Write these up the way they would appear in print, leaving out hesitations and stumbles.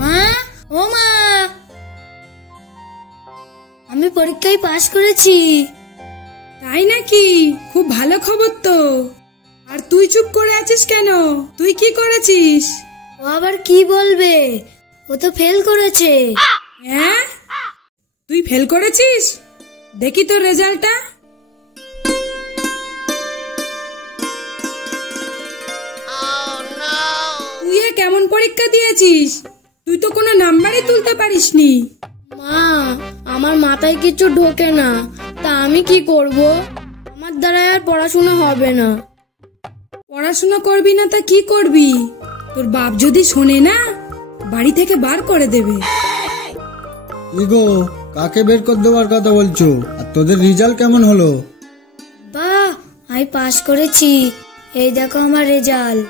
মা, ও মা, আমি পরীক্ষায় পাশ করেছি। তাই নাকি? খুব ভালো খবর তো। আর তুই চুপ করে আছিস কেন? তুই কি করেছিস? ও আবার কি বলবে? ও তো ফেল করেছে। হ্যাঁ, তুই ফেল করেছিস? দেখি তোর রেজাল্টটা। তুই এ কেমন পরীক্ষা দিয়েছিস? তুই তো কোনো নাম্বারই তুলতে পারিসনি। মা, আমার মাথায় কিছু ঢোকে না, তা আমি কি করব? আমার দ্বারা আর পড়াশোনা হবে না। পড়াশোনা করবি না তা কি করবি? তোর বাপ যদি শোনে না, বাড়ি থেকে বার করে দেবে। কি গো, কাকে বের করে দেওয়ার কথা বলছো? আর তোদের রেজাল্ট কেমন হলো? বাহ, আমি পাশ করেছি। এই দেখো আমার রেজাল্ট।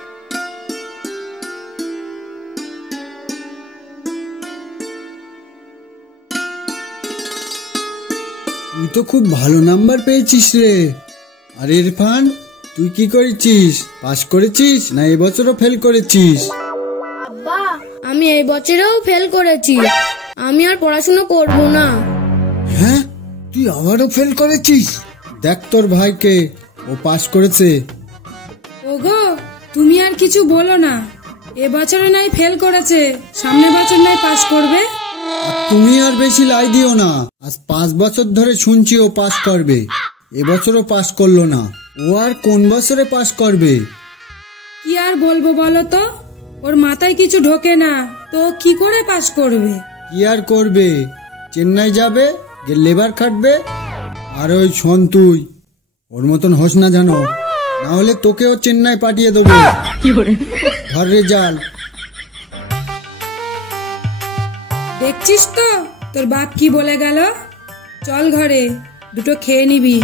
তুই তো খুব ভালো নাম্বার পেয়েছিস রে। আর ইরফান, তুই কি করেছিস? পাস করেছিস না এবছরও ফেল করেছিস? আব্বা, আমি এই বছরেও ফেল করেছি। আমি আর পড়াশোনা করব না। হ্যাঁ, তুই আবারও ফেল করেছিস? দেখ তোর ভাইকে, ও পাস করেছে। ওগো, তুমি আর কিছু বলো না। এবছরে নাই ফেল করেছে, সামনে বছর নাই পাস করবে। আর তুমি আর বেশি লাই দিও না। আজ 5 বছর ধরে শুনছি ও পাস করবে, এবছরও পাস করলো না। ও আর কোন বছরে পাস করবে? কি আর বলবো বলো তো, ওর মাথায় কিছু ঢোকে না, তো কি করে পাস করবে? কি আর করবে? চেন্নাই যাবে, গিয়ে লেবার খাটবে। আর ওই শোন, তুই ওর মতন হোস না জানো, না হলে তোকেও চেন্নাই পাঠিয়ে দেবো। ধর রেজাল্ট। দেখছিস তো তোর বাপ কি বলে গেল। চল ঘরে, দুটো খেয়ে নিবি।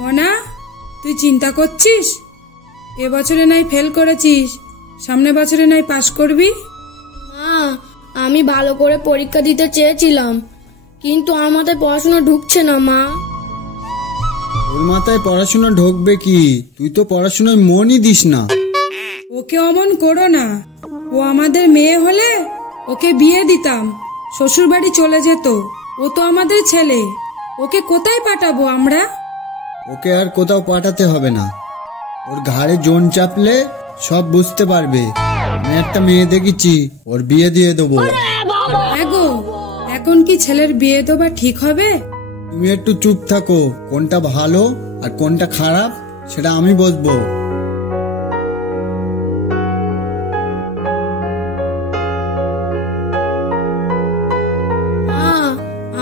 মনা, তুই চিন্তা করছিস? এবছরে নাই ফেল করেছিস, সামনে বছরে নাই পাস করবি। মা, আমি ভালো করে পরীক্ষা দিতে চেয়েছিলাম, কিন্তু আমার মাথায় পড়াশোনা ঢুকছে না। মা, ওর মাথায় পড়াশোনা ঢুকবে কি? তুই তো পড়াশোনায় মনই দিস না। ওকে অমন করো না। ও আমাদের মেয়ে হলে ওকে বিয়ে দিতাম, শ্বশুর বাড়ি চলে যেত। ও তো আমাদের ছেলে, ওকে কোথায় পাঠাবো আমরা? ওকে আর কোথাও পাঠাতে হবে না। ওর ঘাড়ে জোন চাপলে সব বুঝতে পারবে। আমি একটা মেয়ে দেখেছি, ওর বিয়ে দিয়ে দেবো। এগো, এখন কি ছেলের বিয়ে দেওয়া ঠিক হবে? তুমি একটু চুপ থাকো। কোনটা ভালো আর কোনটা খারাপ সেটা আমি বলবো। মা,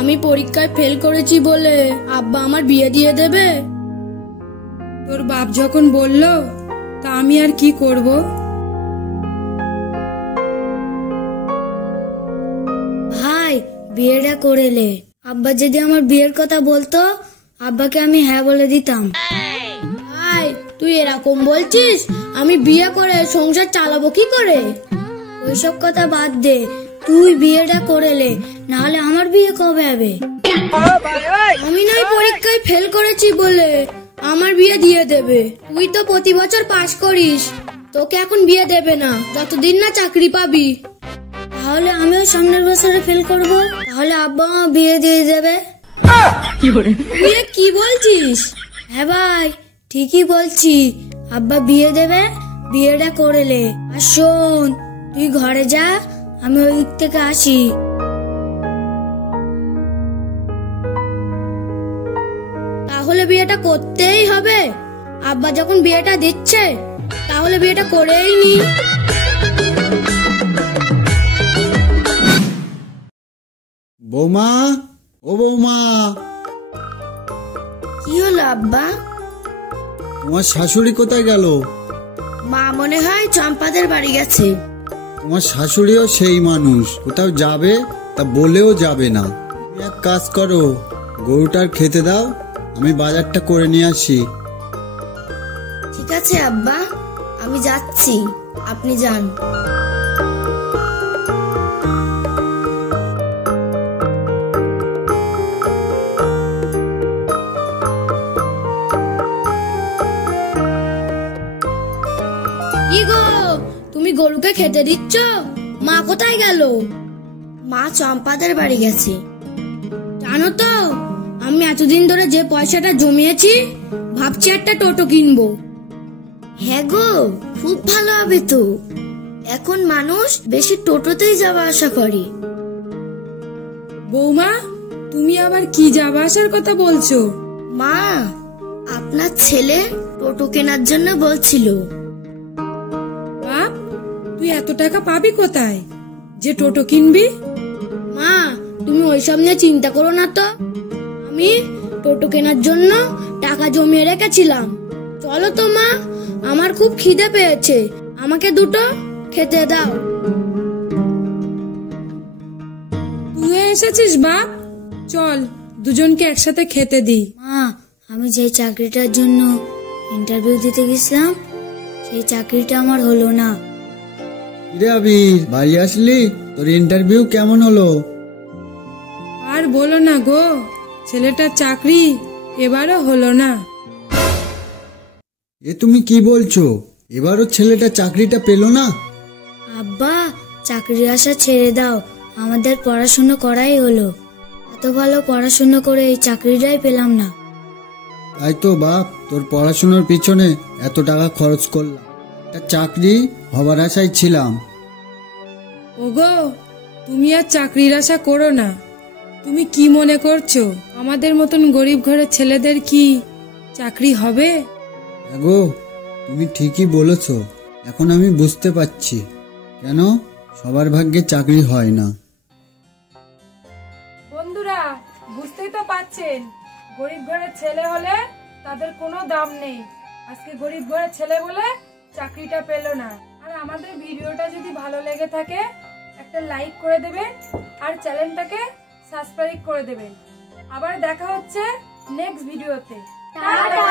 আমি পরীক্ষায় ফেল করেছি বলে আব্বা আমার বিয়ে দিয়ে দেবে? তোর বাপ যখন বললো, তা আমি আর কি করব? ভাই, বিয়েটা করেলে। আব্বা যদি আমার বিয়ের কথা বলতো, আব্বাকে আমি হ্যাঁ বলে দিতাম। ভাই, তুই এরকম বলছিস? আমি বিয়ে করে সংসার চালাবো কি করে? ওইসব কথা বাদ দে, তুই বিয়েটা করেলে, নাহলে আমার বিয়ে কবে হবে? আমি নয় পরীক্ষায় ফেল করেছি বলে আমার বিয়ে দিয়ে দেবে। তুই তো প্রতি বছর পাশ করিস, তোকে এখন বিয়ে দেবে না যতদিন না চাকরি পাবি। তাহলে আমিও সামনের বছরে ফেল করব, তাহলে আব্বা আমার বিয়ে দিয়ে দেবে। তুই কি বলছিস? হ্যাঁ ভাই, ঠিকই বলছি। আব্বা বিয়ে দেবে, বিয়েটা করেলে। আর শোন, তুই ঘরে যা, আমি ওই দিক থেকে আসি। তাহলে বিয়েটা করতেই হবে। আব্বা যখন বিয়েটা দিচ্ছে, তাহলে বিয়েটা করেই নি। বৌমা, ও বৌমা। কি হলো আব্বা? তোমার শাশুড়ি কোথায় গেল? মা মনে হয় চম্পাদের বাড়ি গেছে। তোমার শাশুড়িও সেই মানুষ, কোথাও যাবে তা বলেও যাবে না। তুমি এক কাজ করো, গরুটার খেতে দাও, আমি বাজারটা করে নিয়ে আসি। ঠিক আছে আব্বা, আমি যাচ্ছি, আপনি যান। গরুকে খেতে দিচ্ছ? মা কোথায় গেল? মা চম্পাদের বাড়ি গেছে। জানো তো, আমি এতদিন ধরে যে পয়সাটা জমিয়েছি, ভাবছি একটা টোটো কিনবো। হ্যাঁ গো, খুব ভালো হবে তো। এখন মানুষ বেশি টোটোতেই যাওয়া আসা করে। বৌমা, তুমি আবার কি যাওয়া আসার কথা বলছো? মা, আপনার ছেলে টোটো কেনার জন্য বলছিল। বাপ, তুই এত টাকা পাবি কোথায় যে টোটো কিনবি? মা, তুমি ওইসব নিয়ে চিন্তা করো না তো। আমি টোটো কেনার জন্য টাকা জমিয়ে রেখেছিলাম। চলো তো মা, আমার খুব খিদে পেয়েছে, আমাকে দুটো খেতে দাও। তুই এসেছিস বাপ? চল দুজনকে একসাথে খেতে দি। মা, আমি যে চাকরিটার জন্য ইন্টারভিউ দিতে গেছিলাম, সেই চাকরিটা আমার হলো না। কিরে আবির, বাড়ি আসলি? তোর ইন্টারভিউ কেমন হলো? আর বলো না গো, ছেলেটার চাকরি এবারও হলো না। এ তুমি কি বলছো? এবারও ছেলেটা চাকরিটা পেলো না? আব্বা, চাকরির আশা ছেড়ে দাও, আমাদের পড়াশুনো করাই হলো। এত ভালো পড়াশুনো করে এই চাকরিটাই পেলাম না। তাই তো বাপ, তোর পড়াশোনার পিছনে এত টাকা খরচ করলাম, একটা চাকরি হবার আশায় ছিলাম। ওগো, তুমি আর চাকরির আশা করো না। তুমি কি মনে করছো আমাদের মতন গরিব ঘরের ছেলেদের কি চাকরি হবে? গো, তুমি ঠিকই বলেছো। এখন আমি বুঝতে পারছি কেন সবার ভাগ্যে চাকরি হয় না। বন্ধুরা, বুঝতেই তো পাচ্ছেন, গরিব ঘরের ছেলে হলে তাদের কোনো দাম নেই। আজকে গরিব ঘরের ছেলে বলে চাকরিটা পেল না। আর আমাদের ভিডিওটা যদি ভালো লেগে থাকে, একটা লাইক করে দেবেন আর চ্যানেলটাকে সাবস্ক্রাইব করে দেবেন। আবার দেখা হচ্ছে নেক্সট ভিডিওতে। টাটা।